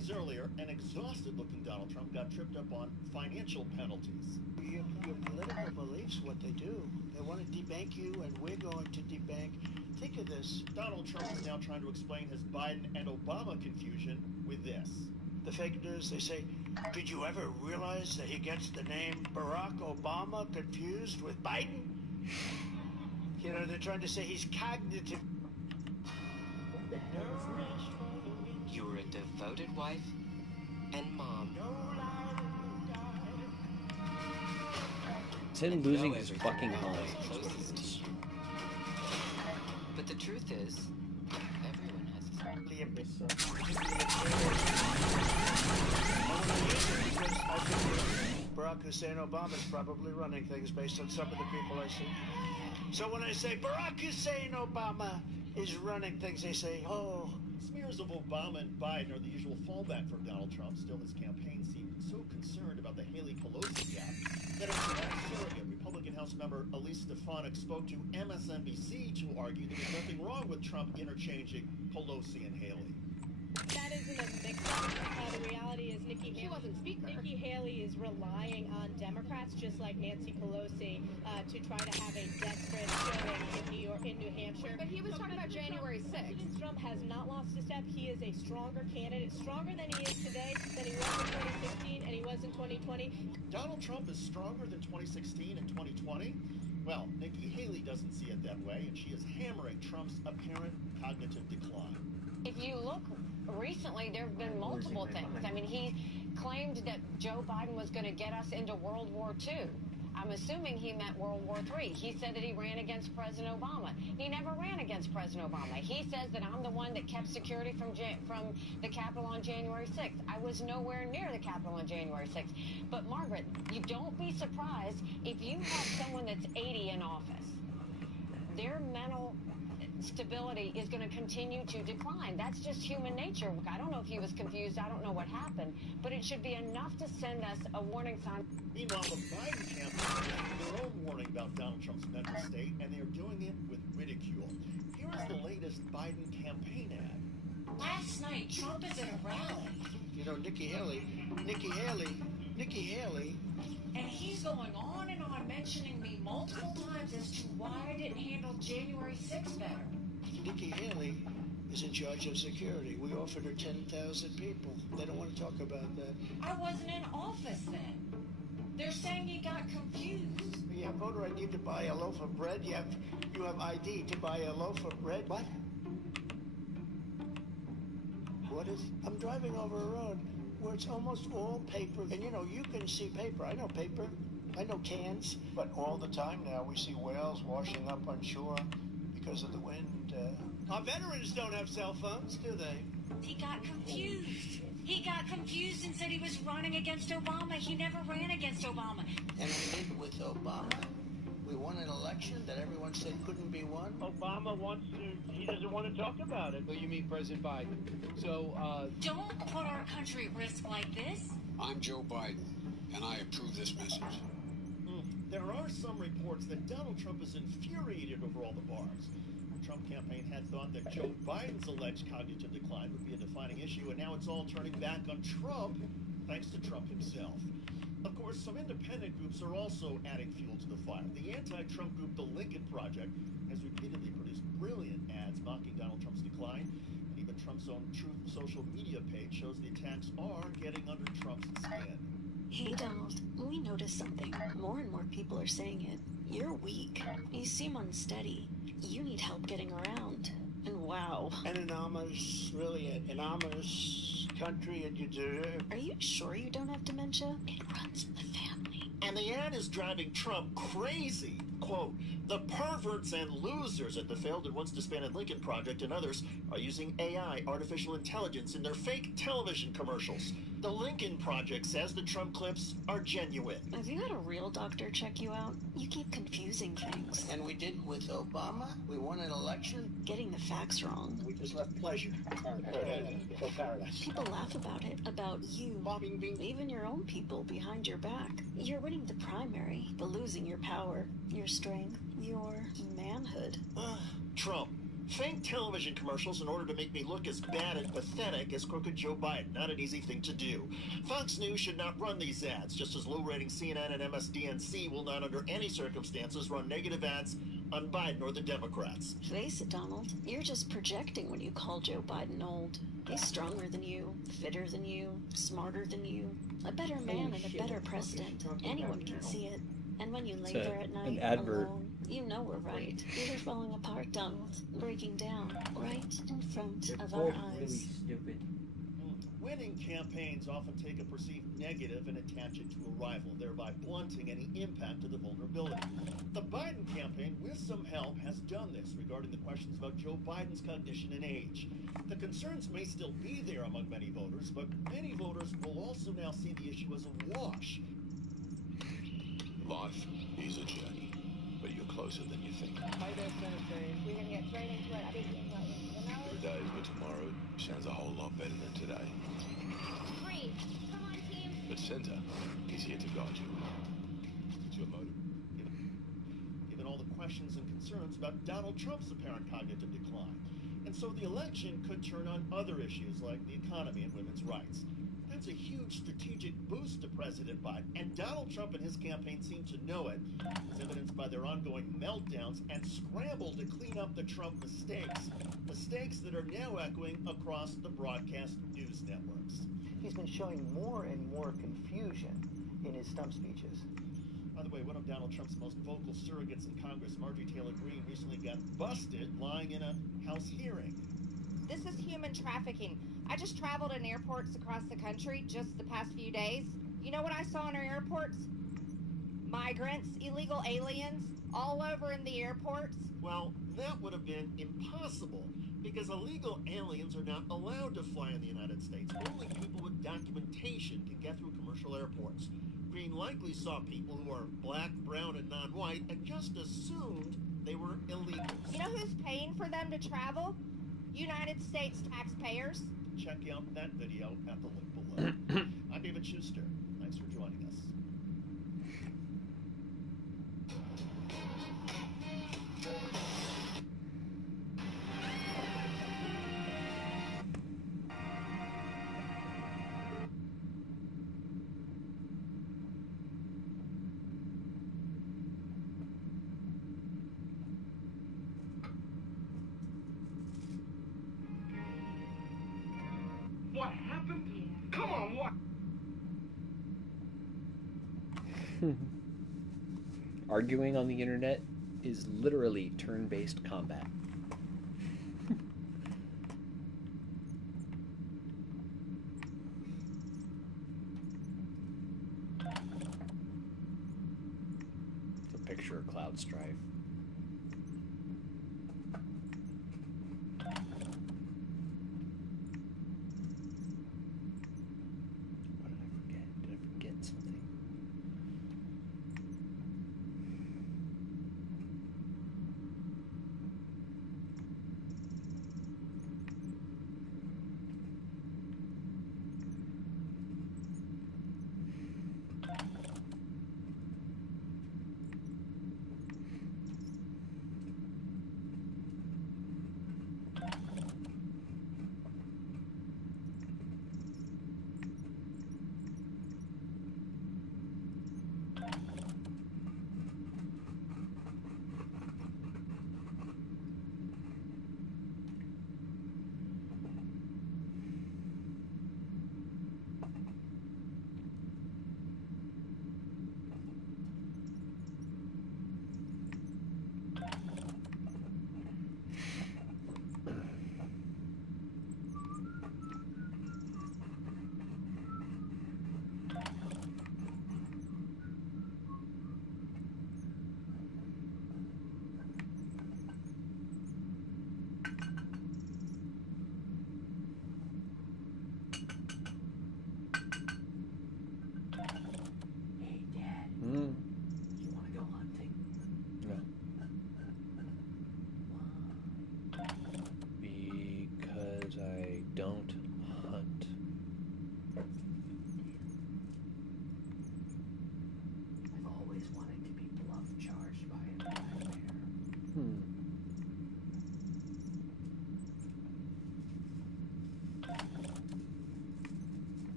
days earlier, an exhausted-looking Donald Trump got tripped up on financial penalties. Your political beliefs, what they do. They want to debank you, and we're going to debank. Think of this. Donald Trump is now trying to explain his Biden and Obama confusion with this. The fake news, they say, did you ever realize that he gets the name Barack Obama confused with Biden? You know, they're trying to say he's cognitive. You were a devoted wife and mom. It's him losing his fucking mind. Closest to you. But the truth is, everyone has Barack Hussein Obama's probably running things based on some of the people I see. So when I say Barack Hussein Obama is running things, they say, oh. Smears of Obama and Biden are the usual fallback for Donald Trump. Still, his campaign seemed so concerned about the Haley Pelosi gap that a surrogate Republican House member Elise Stefanik spoke to MSNBC to argue there was nothing wrong with Trump interchanging Pelosi and Haley. That isn't a mix-up. The reality is Nikki Haley. She wasn't speaker. Nikki Haley is relying on Democrats, just like Nancy Pelosi, to try to have a desperate showing in New Hampshire. But he was talking about January 6th. Trump has not lost a step. He is a stronger candidate, stronger than he is today, than he was in 2016 and he was in 2020. Donald Trump is stronger than 2016 and 2020? Well, Nikki Haley doesn't see it that way, and she is hammering Trump's apparent cognitive decline. If you look recently, there have been multiple things. I mean, he claimed that Joe Biden was going to get us into World War II. I'm assuming he meant World War III. He said that he ran against President Obama. He never ran against President Obama. He says that I'm the one that kept security from the Capitol on January 6th. I was nowhere near the Capitol on January 6th. But Margaret, you don't be surprised if you have someone that's 80 in office. Their mental stability is going to continue to decline. That's just human nature. I don't know if he was confused. I don't know what happened, but it should be enough to send us a warning sign. Meanwhile, the Biden campaign is issuing their own warning about Donald Trump's mental state, and they are doing it with ridicule. Here is the latest Biden campaign ad. Last night, Trump is at a rally. You know, Nikki Haley, and he's going on and on mentioning me multiple times as to why I didn't handle January 6th better. Nikki Haley is in charge of security. We offered her 10,000 people. They don't want to talk about that. I wasn't in office then. They're saying he got confused. You have voter ID to buy a loaf of bread. You have ID to buy a loaf of bread. What? What is? I'm driving over a road where it's almost all paper. And you know, you can see paper. I know paper. I know cans. But all the time now we see whales washing up on shore because of the wind. Our veterans don't have cell phones, do they? He got confused. He got confused and said he was running against Obama. He never ran against Obama. And we did with Obama. We won an election that everyone said couldn't be won. Obama he doesn't want to talk about it. Well, you mean President Biden. So, Don't put our country at risk like this. I'm Joe Biden, and I approve this message. There are some reports that Donald Trump is infuriated over all the bars. The Trump campaign had thought that Joe Biden's alleged cognitive decline would be a defining issue, and now it's all turning back on Trump, thanks to Trump himself. Of course, some independent groups are also adding fuel to the fire. The anti-Trump group, the Lincoln Project, has repeatedly produced brilliant ads mocking Donald Trump's decline. And even Trump's own Truth social media page shows the attacks are getting under Trump's skin. Hey, Donald, we noticed something. More and more people are saying it. You're weak. You seem unsteady. You need help getting around. And wow. An anonymous, really an anonymous country, and you deserve. Are you sure you don't have dementia? It runs in the family. And the ad is driving Trump crazy. Quote, the perverts and losers at the failed and once disbanded Lincoln Project and others are using AI, artificial intelligence, in their fake television commercials. The Lincoln Project says the Trump clips are genuine. Have you had a real doctor check you out? You keep confusing things. And we did with Obama. We won an election. Getting the facts wrong. We just left pleasure. Paradise. People laugh about it, about you. Even your own people behind your back. You're winning the primary, but losing your power, your strength, your manhood. Trump, Fake television commercials in order to make me look as bad and pathetic as crooked Joe Biden. Not an easy thing to do. Fox News should not run these ads, just as low-rating CNN and MSDNC will not under any circumstances run negative ads on Biden or the Democrats. Face it, Donald. You're just projecting when you call Joe Biden old. He's stronger than you, fitter than you, smarter than you, a better man and a better president. Anyone can see it. And when you lay there at night alone, you know we're right. We're falling apart, Donald, breaking down right in front of our eyes. Really stupid. Winning campaigns often take a perceived negative and attach it to a rival, thereby blunting any impact of the vulnerability. The Biden campaign, with some help, has done this regarding the questions about Joe Biden's cognition and age. The concerns may still be there among many voters, but many voters will also now see the issue as a wash. Life is a journey, but you're closer than you think. Hi there, Senator. We're gonna get straight into it. I think Every day is good tomorrow sounds a whole lot better than today. Great. Come on, team. But Santa is here to guide you. What's your motive? Given all the questions and concerns about Donald Trump's apparent cognitive decline. And so the election could turn on other issues like the economy and women's rights. That's a huge strategic boost to President Biden, and Donald Trump and his campaign seem to know it, as evidenced by their ongoing meltdowns and scramble to clean up the Trump mistakes that are now echoing across the broadcast news networks. He's been showing more and more confusion in his stump speeches. By the way, one of Donald Trump's most vocal surrogates in Congress, Marjorie Taylor Greene, recently got busted lying in a House hearing. This is human trafficking. I just traveled in airports across the country just the past few days. You know what I saw in our airports? Migrants, illegal aliens, all over in the airports. Well, that would have been impossible because illegal aliens are not allowed to fly in the United States. Only people with documentation can get through commercial airports. Green likely saw people who are black, brown, and non-white and just assumed they were illegals. You know who's paying for them to travel? United States taxpayers. Check out that video at the link below. I'm David Schuster. Thanks for joining us. What happened? Come on, what? Arguing on the internet is literally turn-based combat. It's a picture of Cloud Strife.